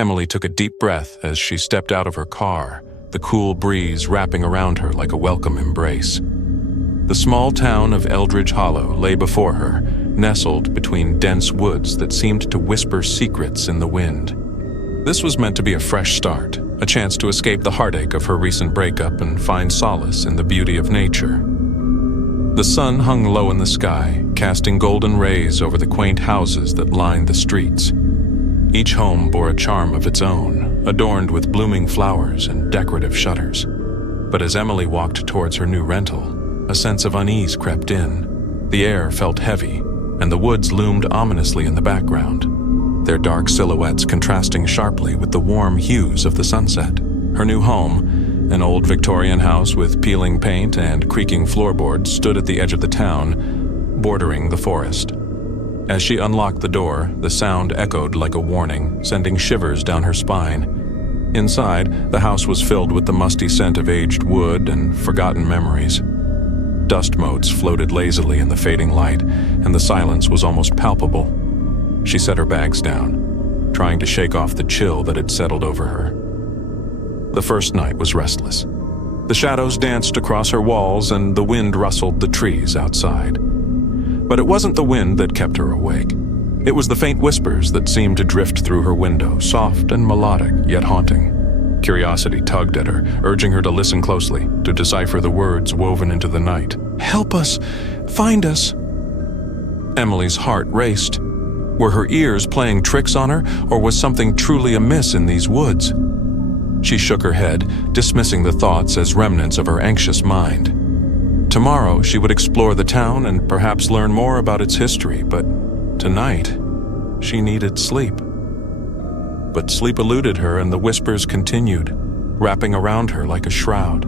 Emily took a deep breath as she stepped out of her car, the cool breeze wrapping around her like a welcome embrace. The small town of Eldridge Hollow lay before her, nestled between dense woods that seemed to whisper secrets in the wind. This was meant to be a fresh start, a chance to escape the heartache of her recent breakup and find solace in the beauty of nature. The sun hung low in the sky, casting golden rays over the quaint houses that lined the streets. Each home bore a charm of its own, adorned with blooming flowers and decorative shutters. But as Emily walked towards her new rental, a sense of unease crept in. The air felt heavy, and the woods loomed ominously in the background, their dark silhouettes contrasting sharply with the warm hues of the sunset. Her new home, an old Victorian house with peeling paint and creaking floorboards, stood at the edge of the town, bordering the forest. As she unlocked the door, the sound echoed like a warning, sending shivers down her spine. Inside, the house was filled with the musty scent of aged wood and forgotten memories. Dust motes floated lazily in the fading light, and the silence was almost palpable. She set her bags down, trying to shake off the chill that had settled over her. The first night was restless. The shadows danced across her walls, and the wind rustled the trees outside. But it wasn't the wind that kept her awake. It was the faint whispers that seemed to drift through her window, soft and melodic, yet haunting. Curiosity tugged at her, urging her to listen closely, to decipher the words woven into the night. "Help us! Find us!" Emily's heart raced. Were her ears playing tricks on her, or was something truly amiss in these woods? She shook her head, dismissing the thoughts as remnants of her anxious mind. Tomorrow she would explore the town and perhaps learn more about its history, but tonight she needed sleep. But sleep eluded her, and the whispers continued, wrapping around her like a shroud.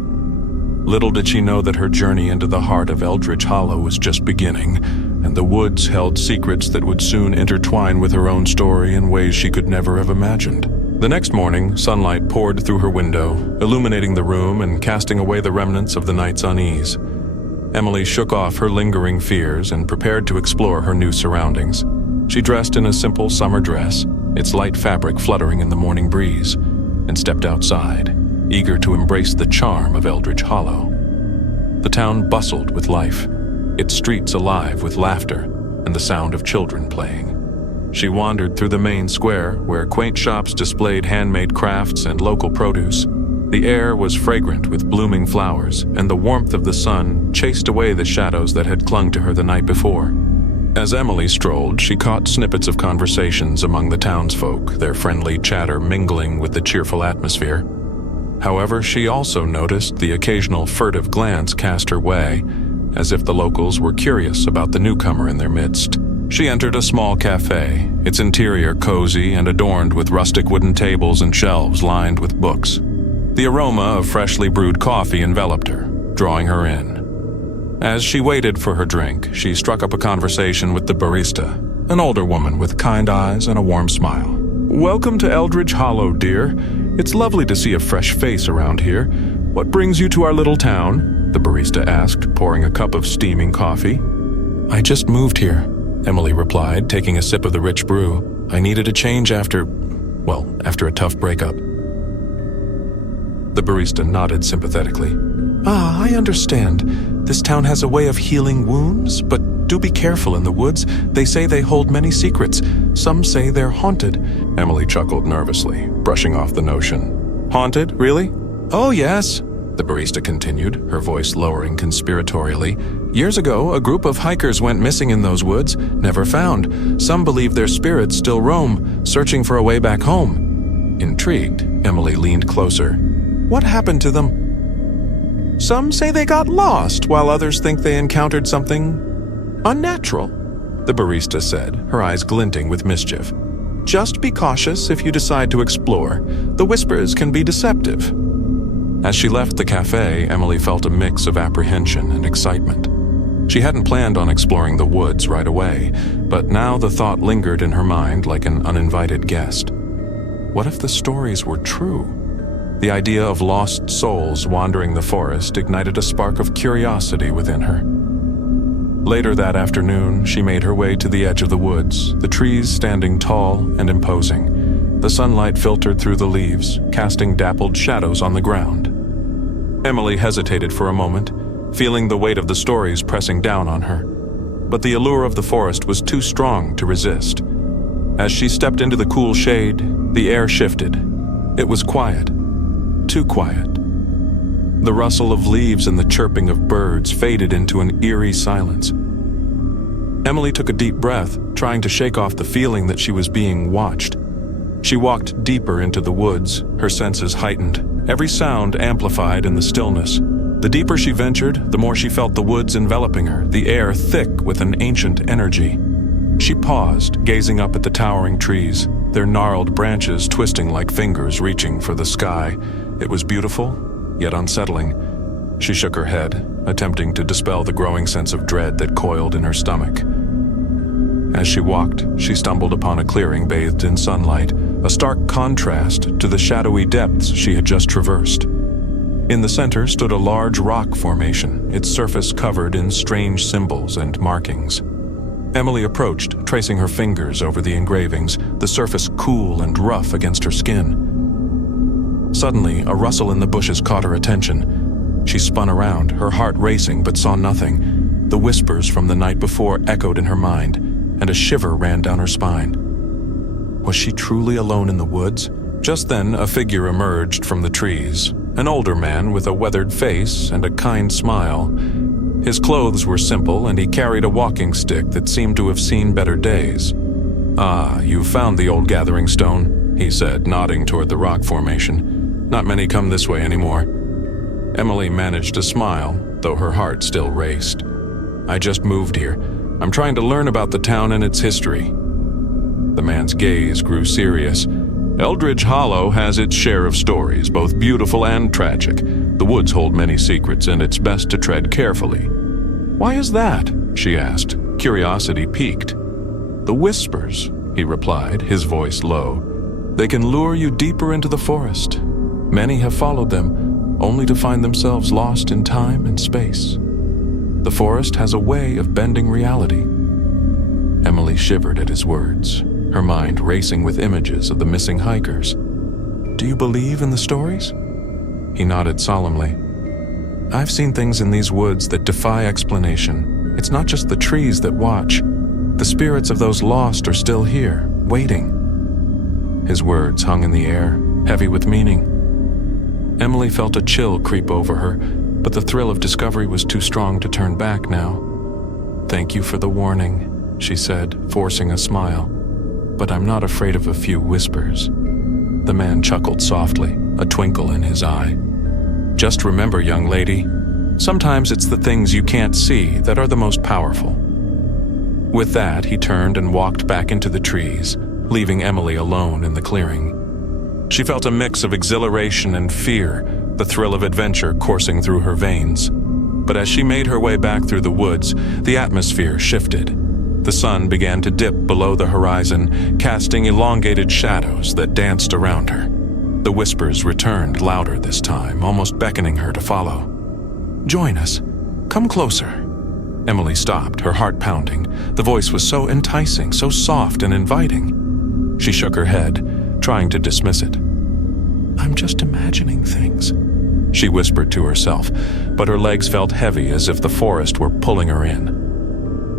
Little did she know that her journey into the heart of Eldridge Hollow was just beginning, and the woods held secrets that would soon intertwine with her own story in ways she could never have imagined. The next morning, sunlight poured through her window, illuminating the room and casting away the remnants of the night's unease. Emily shook off her lingering fears and prepared to explore her new surroundings. She dressed in a simple summer dress, its light fabric fluttering in the morning breeze, and stepped outside, eager to embrace the charm of Eldridge Hollow. The town bustled with life, its streets alive with laughter and the sound of children playing. She wandered through the main square, where quaint shops displayed handmade crafts and local produce. The air was fragrant with blooming flowers, and the warmth of the sun chased away the shadows that had clung to her the night before. As Emily strolled, she caught snippets of conversations among the townsfolk, their friendly chatter mingling with the cheerful atmosphere. However, she also noticed the occasional furtive glance cast her way, as if the locals were curious about the newcomer in their midst. She entered a small cafe, its interior cozy and adorned with rustic wooden tables and shelves lined with books. The aroma of freshly brewed coffee enveloped her, drawing her in. As she waited for her drink, she struck up a conversation with the barista, an older woman with kind eyes and a warm smile. "Welcome to Eldridge Hollow, dear. It's lovely to see a fresh face around here. What brings you to our little town?" the barista asked, pouring a cup of steaming coffee. "I just moved here," Emily replied, taking a sip of the rich brew. "I needed a change after a tough breakup." The barista nodded sympathetically. "Ah, I understand. This town has a way of healing wounds, but do be careful in the woods. They say they hold many secrets. Some say they're haunted." Emily chuckled nervously, brushing off the notion. "Haunted, really?" "Oh, yes," the barista continued, her voice lowering conspiratorially. "Years ago, a group of hikers went missing in those woods, never found. Some believe their spirits still roam, searching for a way back home." Intrigued, Emily leaned closer. "What happened to them?" "Some say they got lost, while others think they encountered something unnatural," the barista said, her eyes glinting with mischief. "Just be cautious if you decide to explore. The whispers can be deceptive." As she left the cafe, Emily felt a mix of apprehension and excitement. She hadn't planned on exploring the woods right away, but now the thought lingered in her mind like an uninvited guest. What if the stories were true? The idea of lost souls wandering the forest ignited a spark of curiosity within her. Later that afternoon, she made her way to the edge of the woods, the trees standing tall and imposing. The sunlight filtered through the leaves, casting dappled shadows on the ground. Emily hesitated for a moment, feeling the weight of the stories pressing down on her. But the allure of the forest was too strong to resist. As she stepped into the cool shade, the air shifted. It was quiet, too quiet. The rustle of leaves and the chirping of birds faded into an eerie silence. Emily took a deep breath, trying to shake off the feeling that she was being watched. She walked deeper into the woods, her senses heightened, every sound amplified in the stillness. The deeper she ventured, the more she felt the woods enveloping her, the air thick with an ancient energy. She paused, gazing up at the towering trees, their gnarled branches twisting like fingers reaching for the sky. It was beautiful, yet unsettling. She shook her head, attempting to dispel the growing sense of dread that coiled in her stomach. As she walked, she stumbled upon a clearing bathed in sunlight, a stark contrast to the shadowy depths she had just traversed. In the center stood a large rock formation, its surface covered in strange symbols and markings. Emily approached, tracing her fingers over the engravings, the surface cool and rough against her skin. Suddenly, a rustle in the bushes caught her attention. She spun around, her heart racing, but saw nothing. The whispers from the night before echoed in her mind, and a shiver ran down her spine. Was she truly alone in the woods? Just then, a figure emerged from the trees, an older man with a weathered face and a kind smile. His clothes were simple, and he carried a walking stick that seemed to have seen better days. "Ah, you've found the old gathering stone," he said, nodding toward the rock formation. "Not many come this way anymore." Emily managed to smile, though her heart still raced. "I just moved here. I'm trying to learn about the town and its history." The man's gaze grew serious. "Eldridge Hollow has its share of stories, both beautiful and tragic. The woods hold many secrets, and it's best to tread carefully." "Why is that?" she asked, curiosity piqued. "The whispers," he replied, his voice low. "They can lure you deeper into the forest. Many have followed them, only to find themselves lost in time and space. The forest has a way of bending reality." Emily shivered at his words, her mind racing with images of the missing hikers. "Do you believe in the stories?" He nodded solemnly. "I've seen things in these woods that defy explanation. It's not just the trees that watch. The spirits of those lost are still here, waiting." His words hung in the air, heavy with meaning. Emily felt a chill creep over her, but the thrill of discovery was too strong to turn back now. "Thank you for the warning," she said, forcing a smile. "But I'm not afraid of a few whispers." The man chuckled softly, a twinkle in his eye. "Just remember, young lady, sometimes it's the things you can't see that are the most powerful." With that, he turned and walked back into the trees, leaving Emily alone in the clearing. She felt a mix of exhilaration and fear, the thrill of adventure coursing through her veins. But as she made her way back through the woods, the atmosphere shifted. The sun began to dip below the horizon, casting elongated shadows that danced around her. The whispers returned louder this time, almost beckoning her to follow. "Join us. Come closer." Emily stopped, her heart pounding. The voice was so enticing, so soft and inviting. She shook her head, trying to dismiss it. "I'm just imagining things," she whispered to herself, but her legs felt heavy as if the forest were pulling her in.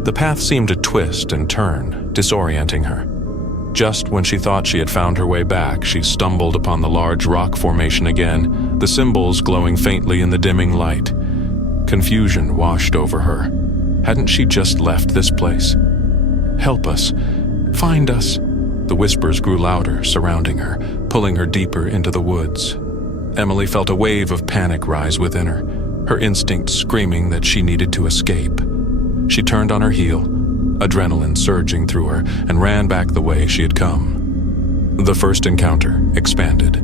The path seemed to twist and turn, disorienting her. Just when she thought she had found her way back, she stumbled upon the large rock formation again, the symbols glowing faintly in the dimming light. Confusion washed over her. Hadn't she just left this place? "Help us. Find us." The whispers grew louder, surrounding her, pulling her deeper into the woods. Emily felt a wave of panic rise within her, her instinct screaming that she needed to escape. She turned on her heel, adrenaline surging through her, and ran back the way she had come. The first encounter expanded.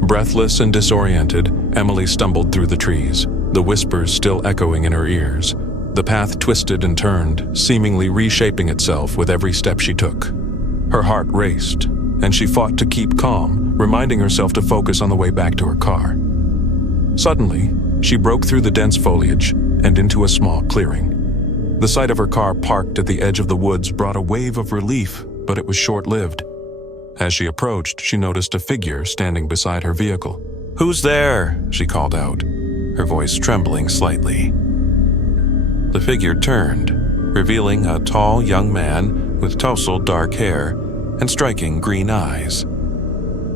Breathless and disoriented, Emily stumbled through the trees, the whispers still echoing in her ears. The path twisted and turned, seemingly reshaping itself with every step she took. Her heart raced, and she fought to keep calm, reminding herself to focus on the way back to her car. Suddenly, she broke through the dense foliage and into a small clearing. The sight of her car parked at the edge of the woods brought a wave of relief, but it was short-lived. As she approached, she noticed a figure standing beside her vehicle. "Who's there?" she called out, her voice trembling slightly. The figure turned, revealing a tall young man with tousled dark hair and striking green eyes.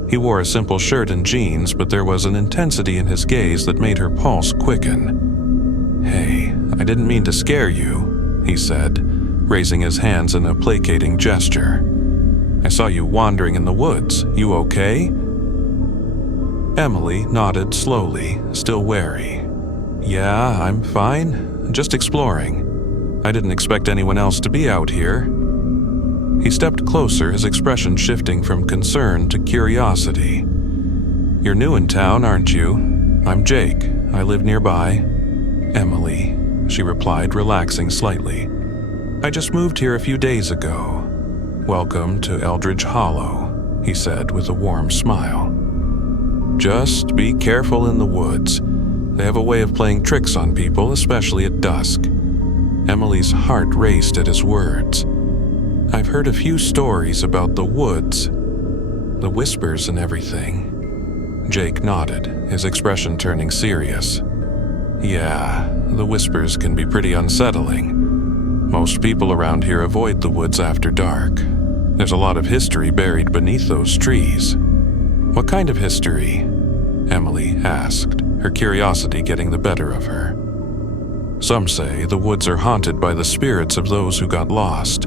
He wore a simple shirt and jeans, but there was an intensity in his gaze that made her pulse quicken. "Hey, I didn't mean to scare you," he said, raising his hands in a placating gesture. "I saw you wandering in the woods. You okay?" Emily nodded slowly, still wary. "Yeah, I'm fine. Just exploring. I didn't expect anyone else to be out here." He stepped closer, his expression shifting from concern to curiosity. "You're new in town, aren't you? I'm Jake. I live nearby." "Emily," she replied, relaxing slightly. "I just moved here a few days ago." "Welcome to Eldridge Hollow," he said with a warm smile. "Just be careful in the woods. They have a way of playing tricks on people, especially at dusk." Emily's heart raced at his words. "I've heard a few stories about the woods, the whispers and everything." Jake nodded, his expression turning serious. "Yeah, the whispers can be pretty unsettling. Most people around here avoid the woods after dark. There's a lot of history buried beneath those trees." "What kind of history?" Emily asked, her curiosity getting the better of her. "Some say the woods are haunted by the spirits of those who got lost.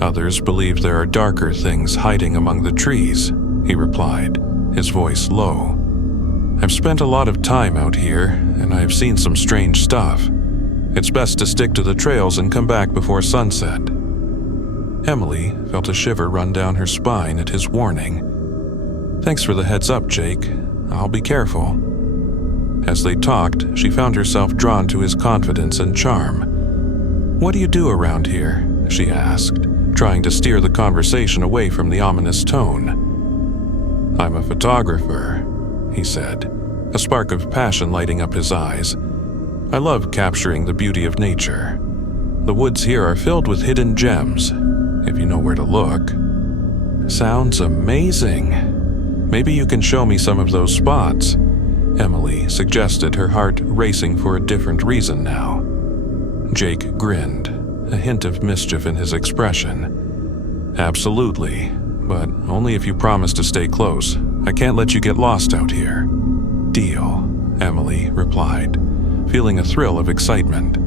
Others believe there are darker things hiding among the trees," he replied, his voice low. "I've spent a lot of time out here, and I've seen some strange stuff. It's best to stick to the trails and come back before sunset." Emily felt a shiver run down her spine at his warning. "Thanks for the heads up, Jake. I'll be careful." As they talked, she found herself drawn to his confidence and charm. "What do you do around here?" she asked, trying to steer the conversation away from the ominous tone. "I'm a photographer," he said, a spark of passion lighting up his eyes. "I love capturing the beauty of nature. The woods here are filled with hidden gems, if you know where to look." "Sounds amazing. Maybe you can show me some of those spots," Emily suggested, her heart racing for a different reason now. Jake grinned, a hint of mischief in his expression. "Absolutely, but only if you promise to stay close. I can't let you get lost out here." "Deal," Emily replied, feeling a thrill of excitement.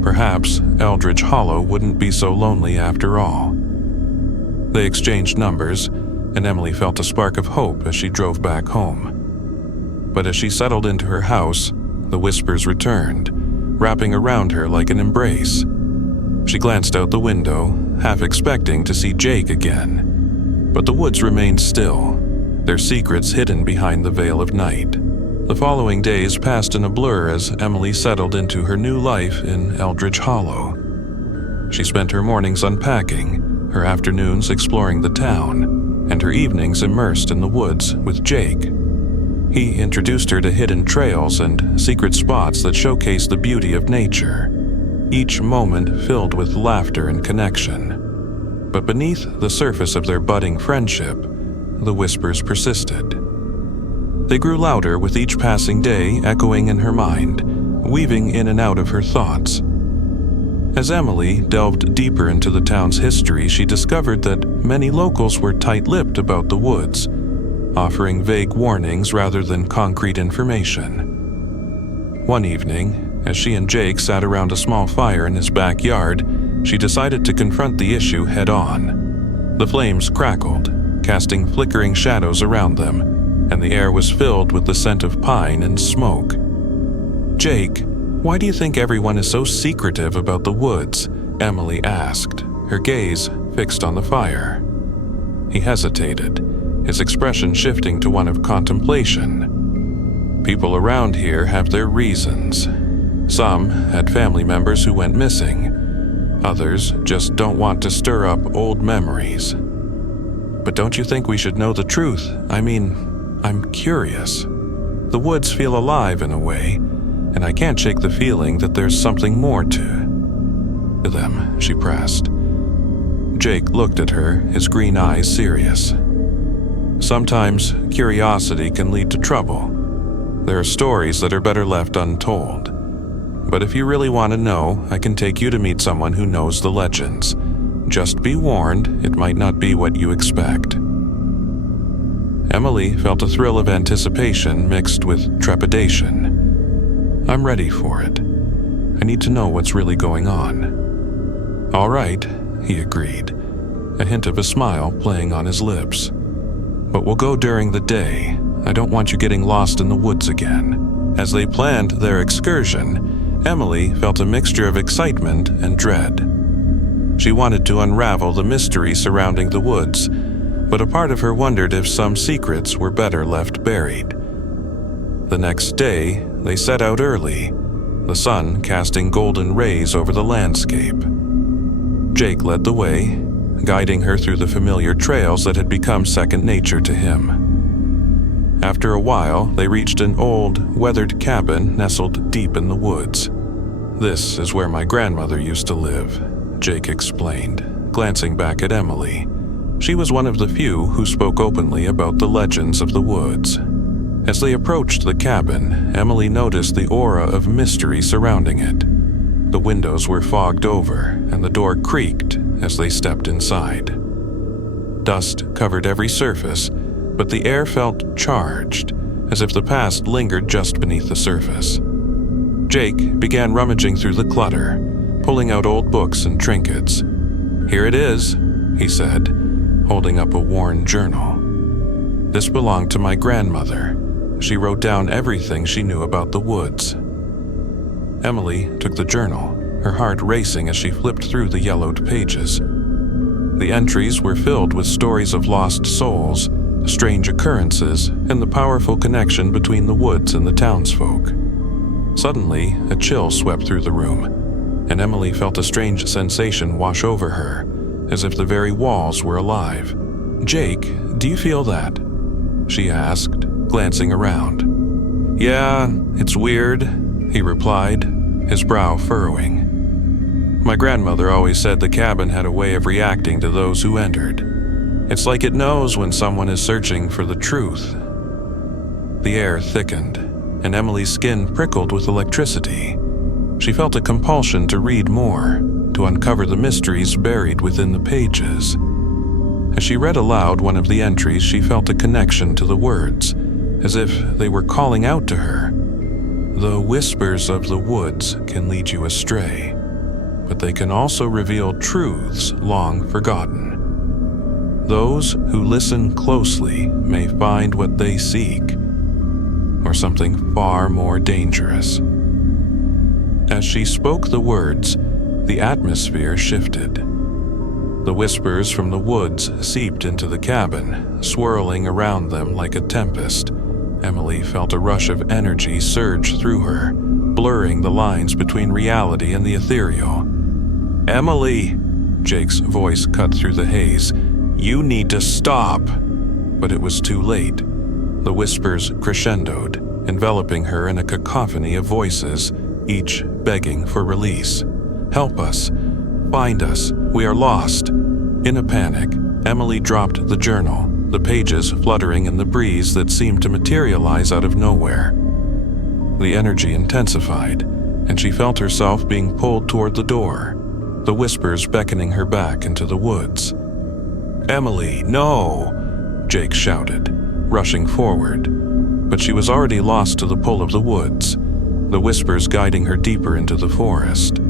Perhaps Eldridge Hollow wouldn't be so lonely after all. They exchanged numbers, and Emily felt a spark of hope as she drove back home. But as she settled into her house, the whispers returned, wrapping around her like an embrace. She glanced out the window, half expecting to see Jake again. But the woods remained still, their secrets hidden behind the veil of night. The following days passed in a blur as Emily settled into her new life in Eldridge Hollow. She spent her mornings unpacking, her afternoons exploring the town, and her evenings immersed in the woods with Jake. He introduced her to hidden trails and secret spots that showcased the beauty of nature, each moment filled with laughter and connection. But beneath the surface of their budding friendship, the whispers persisted. They grew louder with each passing day, echoing in her mind, weaving in and out of her thoughts. As Emily delved deeper into the town's history, she discovered that many locals were tight-lipped about the woods, offering vague warnings rather than concrete information. One evening, as she and Jake sat around a small fire in his backyard, she decided to confront the issue head-on. The flames crackled, casting flickering shadows around them, and the air was filled with the scent of pine and smoke. "Jake, why do you think everyone is so secretive about the woods?" Emily asked, her gaze fixed on the fire. He hesitated, his expression shifting to one of contemplation. "People around here have their reasons. Some had family members who went missing. Others just don't want to stir up old memories. But don't you think we should know the truth? I mean, I'm curious. The woods feel alive in a way, and I can't shake the feeling that there's something more to them," she pressed. Jake looked at her, his green eyes serious. Sometimes curiosity can lead to trouble. There are stories that are better left untold. But if you really want to know, I can take you to meet someone who knows the legends. Just be warned, it might not be what you expect. Emily felt a thrill of anticipation mixed with trepidation. I'm ready for it. I need to know what's really going on. All right, he agreed, a hint of a smile playing on his lips. But we'll go during the day. I don't want you getting lost in the woods again. As they planned their excursion, Emily felt a mixture of excitement and dread. She wanted to unravel the mystery surrounding the woods, but a part of her wondered if some secrets were better left buried. The next day, they set out early, the sun casting golden rays over the landscape. Jake led the way, guiding her through the familiar trails that had become second nature to him. After a while, they reached an old, weathered cabin nestled deep in the woods. "This is where my grandmother used to live," Jake explained, glancing back at Emily. She was one of the few who spoke openly about the legends of the woods. As they approached the cabin, Emily noticed the aura of mystery surrounding it. The windows were fogged over, and the door creaked as they stepped inside. Dust covered every surface, but the air felt charged, as if the past lingered just beneath the surface. Jake began rummaging through the clutter, pulling out old books and trinkets. "Here it is," he said, holding up a worn journal. "This belonged to my grandmother. She wrote down everything she knew about the woods." Emily took the journal, her heart racing as she flipped through the yellowed pages. The entries were filled with stories of lost souls, strange occurrences, and the powerful connection between the woods and the townsfolk. Suddenly, a chill swept through the room, and Emily felt a strange sensation wash over her, as if the very walls were alive. "Jake, do you feel that?" she asked, glancing around. "Yeah, it's weird," he replied, his brow furrowing. "My grandmother always said the cabin had a way of reacting to those who entered. It's like it knows when someone is searching for the truth." The air thickened, and Emily's skin prickled with electricity. She felt a compulsion to read more, to uncover the mysteries buried within the pages. As she read aloud one of the entries, she felt a connection to the words, as if they were calling out to her. "The whispers of the woods can lead you astray, but they can also reveal truths long forgotten. Those who listen closely may find what they seek, or something far more dangerous." As she spoke the words, the atmosphere shifted. The whispers from the woods seeped into the cabin, swirling around them like a tempest. Emily felt a rush of energy surge through her, blurring the lines between reality and the ethereal. "Emily!" Jake's voice cut through the haze. "You need to stop!" But it was too late. The whispers crescendoed, enveloping her in a cacophony of voices, each begging for release. "Help us! Find us! We are lost!" In a panic, Emily dropped the journal, the pages fluttering in the breeze that seemed to materialize out of nowhere. The energy intensified, and she felt herself being pulled toward the door, the whispers beckoning her back into the woods. "Emily, no!" Jake shouted, rushing forward. But she was already lost to the pull of the woods, the whispers guiding her deeper into the forest.